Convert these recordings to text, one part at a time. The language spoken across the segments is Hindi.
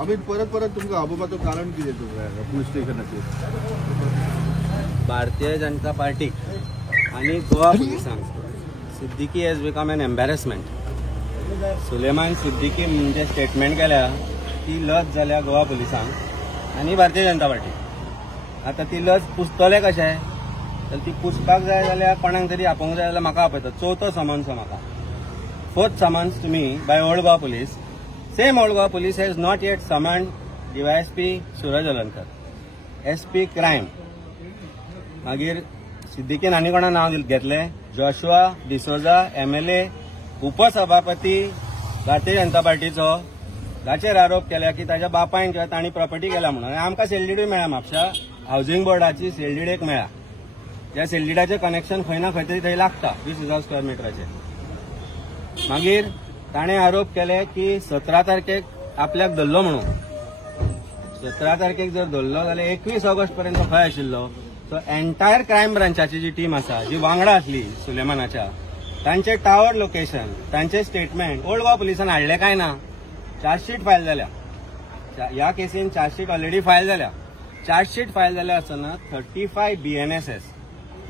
आम्ही परत तुमका आपोवपाचो कारण कितें तुमकां पुलीस स्टेशनाचेर? भारतीय जनता पार्टी आणि गोवा पुलिसांक Siddiqui has become an embarrassment. Suleman Siddiqui म्हणजे स्टेटमेंट केल्या ती लज जाल्या गोवा पुलिसांक आणि भारतीय जनता पार्टी. आता ती लज पुसतले कशें तर ती पुसपाक जाय जाल्यार कोणाक तरी आपोवंक जाय जाल्यार म्हाका आपयता. चवथो समन्स म्हाका. Fourth summons to me by old Goa police. Same old Goa police has not yet summoned DYSP Suraj Alankar, SP crime. मागीर सिद्दीकीन आनी कोणा नाव घेतले? जोशुआ डिसोजा MLA उपसभापती भारतीय जनता पार्टीचो, जाचेर आरोप केला की ताच्या बापायन किंवा ताणी प्रॉपर्टी केला म्हणून. आमकां सेलडीडूय मेळ्ळा म्हापशा हावसिंग बोर्डाची सेलडीड एक मेळ्ळा. त्या सेलडीडाचें कनेक्शन खंय ना खंय तरी थंय लागता 20,000 स्क्वेअर मिटराचेर. मागीर ताणे आरोप केले की 17 तारखेक आपल्याक धरलो म्हणून. 17 तारखेक जर धरलो जाल्यार 21 ऑगस्ट पर्यंत खंय आशिल्लो. सो एंटायर क्रायम ब्रांचाची जी टीम आसा जी वांगडा आसली सुलेमानाच्या, तांचे टावर लोकेशन, तांचे स्टेटमेंट ओल्ड गोवा पुलिसान हाडले काय ना. चार्जशीट फायल जाल्या. ह्या केसीन चार्जशीट ऑलरेडी फायल जाल्या. चार्जशीट फायल जाल्या आसतना 35 BNSS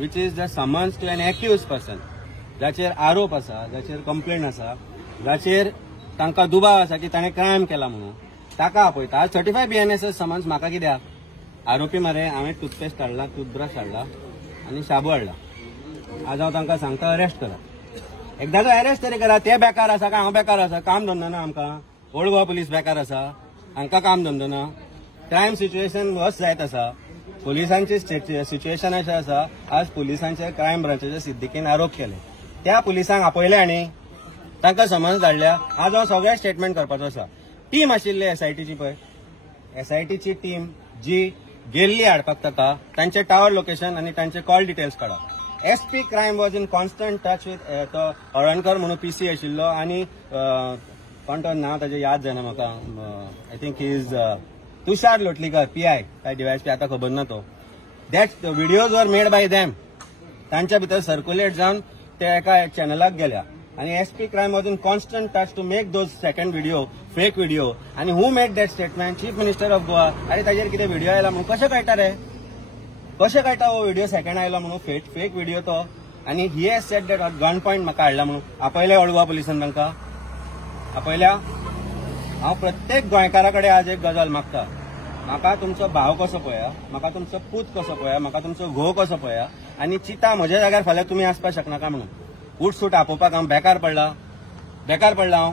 which is the summons to an accused person, जाचेर आरोप आसा, जाचेर कंप्लेंट आसा, जाचेर तांकां दुबाव आसा की ताणें क्रायम केला म्हणून, ताका आपयता. आज 35 BNSS समन्स म्हाका कित्याक? आरोपी मरे हांवें टूथपेस्ट हाडला, टूथब्रश हाडला आनी शाबू हाडला. आज हांव तांकां सांगता अरेस्ट करा. एकदाचो अरेस्ट तरी करा. ते बेकार आसा काय हांव बेकार आसा? काम धंदो ना आमकां. ओल्ड गोवा पुलीस बेकार आसा, हांकां काम धंदो ना. क्रायम सिच्युएशन वर्स जायत आसा. पुलिसांची सिच्युएशन अशें आसा, आज पुलिसांचे क्रायम ब्रांचाचे सिद्दीकीन आरोप केले. त्या पुलिसांक आपयले आनी तांकां समन्स धाडल्या. आज हांव सगळे स्टेटमेंट करपाचो आसा. टीम आशिल्ली SITची पळय, SITची टीम जी गेल्ली हाडपाक ताका, तांचे टावर लोकेशन आनी तांचे कॉल डिटेल्स काडा. SP crime was in constant touch with तो हळणकर म्हणून PC आशिल्लो आनी कोण तो नांव ताचें याद जायना म्हाका. I think he is Tushar Lotlikar PI काय DYSP आतां खबर ना तो. That videos were made by them. तांच्या भितर सर्क्युलेट जावन ते एका चॅनलाक गेल्या. आणि SP crime was in constant touch to make those second video, fake video. आणि who made that statement? Chief Minister of Goa. अरे ताजेर कितें व्हिडिओ आयला म्हणून कशें कळटा रे? कशें कळटा हो व्हिडिओ सेकंड आयलो म्हणून? फेक व्हिडिओ तो. आणि he has said that gun point म्हाका हाडला म्हणून. आपयल्या ओल्ड गोवा पुलिसान तांकां आपयल्या. हांव प्रत्येक गोंयकारा कडेन आज एक गजाल मागता. म्हाका तुमचो भाव कसो पळया, म्हाका तुमचो पूत कसो पळया, म्हाका तुमचो घोव कसो पळया, आनी चिता म्हज्या जाग्यार फाल्यां तुमी आसपाक शकनाका म्हणून. उठसूट आपोवपाक हांव बेकार पडला हांव.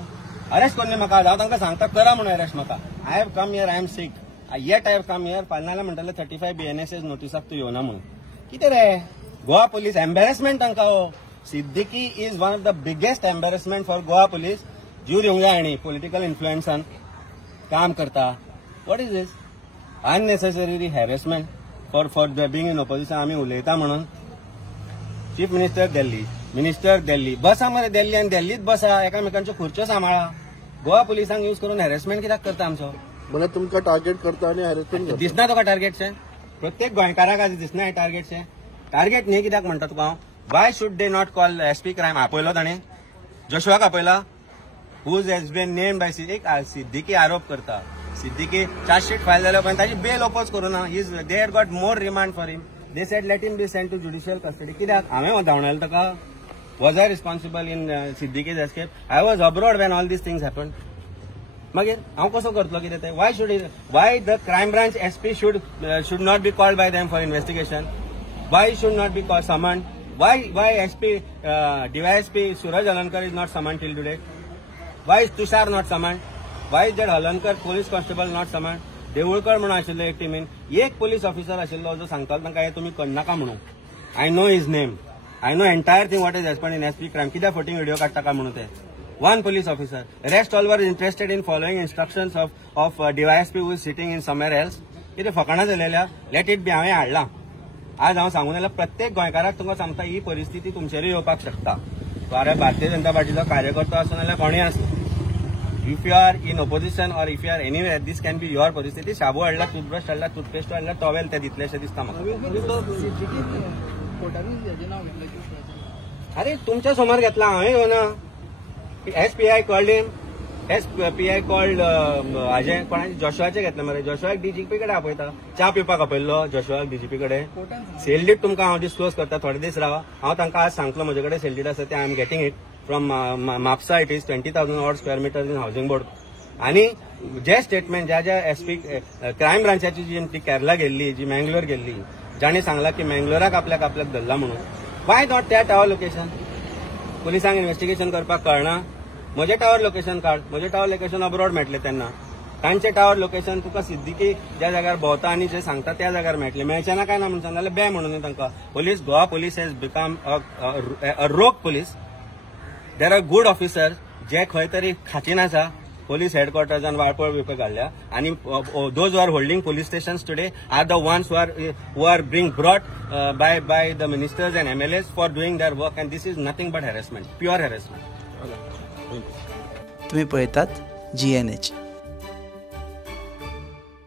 अरेस्ट कोन्नी म्हाका. हांव तांकां सांगता करा म्हणून अरेस्ट म्हाका. I have come here, I am sick, yet I have come here. फाल्यां म्हणटाले 35 BNSS नोटिसाक तूं येवना म्हणून. कितें रे गोवा पुलीस एम्बॅरसमेंट तांकां. हो Siddiqui is one of the biggest embarrassment for Goa police. जीव दिवंक जाय आनी पॉलिटिकल इन्फ्लुएन्सान काम करता. What is this unnecessary harassment for being in opposition. आमी उलयता म्हणून. Chief minister Delhi, minister Delhi, बसा मरे दिल्ली आनी दिल्लीत बसा, एकामेकांच्यो खुर्च्यो सांबाळा. गोवा पुलिसांक यूज करून हॅरेसमेंट कित्याक करता आमचो? म्हणजे तुमकां टार्गेट करता आनी हॅरेसमेंट दिसना तुका टार्गेटशें? प्रत्येक गोंयकाराक आज दिसना हे टार्गेटशें? टार्गेट न्ही कित्याक म्हणटा तुका हांव? Why should they not call SP crime? आपयलो ताणें जोशुआक आपयला. Who's has been named by Siddiqui आरोप करता. सिद्दीकी चार्जशीट फायल जाल्या उपरांत ताची बेल ओपोज करूं ना. They had got more remand for him. They said let him be sent to judicial custody. कित्याक? हांवें धांवडायलो ताका. Was I responsible in Siddiqui's escape? I was abroad when all these things happened. मागीर हांव कसो करतलो कितें तें? Why the crime branch SP should not be called by them for investigation? Why should not be summoned? Why SP DYSP Suraj Alankar is not summoned till today? Why is Tushar not summoned? Why is that Alankar police constable not summoned? देवळकर म्हणून आशिल्लो एक टिमीन. एक पुलीस ऑफिसर आशिल्लो जो सांगतालो तांकां हे तुमी करनाका म्हणून. I know his name, I know entire thing what is happen in SP crime. कित्याक फोटींग व्हिडिओ काडटा काय म्हणून ते. One police officer. Rest all were interested in following instructions of DYSP who is sitting in somewhere else. कितें फकाणां जालेल्या? Let it be. हांवें हाडलां. आज हांव सांगून येयला प्रत्येक गोंयकाराक तुमकां सांगता ही परिस्थिती तुमचेरूय येवपाक शकता. भारतीय जनता पार्टीचो कार्यकर्तो आसूं नाल्यार कोणूय आसूं. If you are in opposition or if you are anywhere, this can be your परिस्थिती. शाबू हाडला, टूथब्रश हाडला, टूथपेस्ट हाडला, टॉवेल ते दितले अशें दिसता म्हाका. अरे तुमच्या समोर घेतला हांवें येवना. SPI called him. SPI called हाजे कोणाचे जोशुआचे घेतले मरे. जोशुआक DGP कडेन आपयता. च्या पिवपाक आपयल्लो जोशुआक DGP कडेन. सेल डीड तुमकां हांव डिस्क्लोज करता. थोडे दीस रावा. हांव तांकां आज सांगतलो म्हजे कडेन सेल डीड आसा ते I am getting it from Mhapsa. It is 20,000 odd square meters in housing board. आणि जे स्टेटमेंट ज्या SP क्रायम ब्रांचाची जी केरला गेल्ली, जी मँगलोर गेल्ली, जाणी सांगला की मँगलोराक आपल्याक धरला म्हणून. वाय नॉट त्या टावर लोकेशन? पुलिसांक इन्व्हेस्टिगेशन करपाक कळना. म्हजे टावर लोकेशन काढ. म्हजे टावर लोकेशन अब्रॉड मेळटले तेन्ना. तांचे टावर लोकेशन तुका सिद्दीकी ज्या जाग्यार भोंवता आनी जे सांगता त्या जाग्यार मेळटले. मेळचेना काय ना म्हणून सांगले बे म्हणून तांकां. Police, Goa police has become a rogue police. There are good officers जे खंय तरी खाचीन आसा. police headquarters and वाळपळ बिळपळ काढल्या. आणि those who are holding police stations today are the ones who are being brought by the ministers and MLAs for doing their work, and this is nothing but harassment, pure harassment. तुम्ही पळयतात GNH.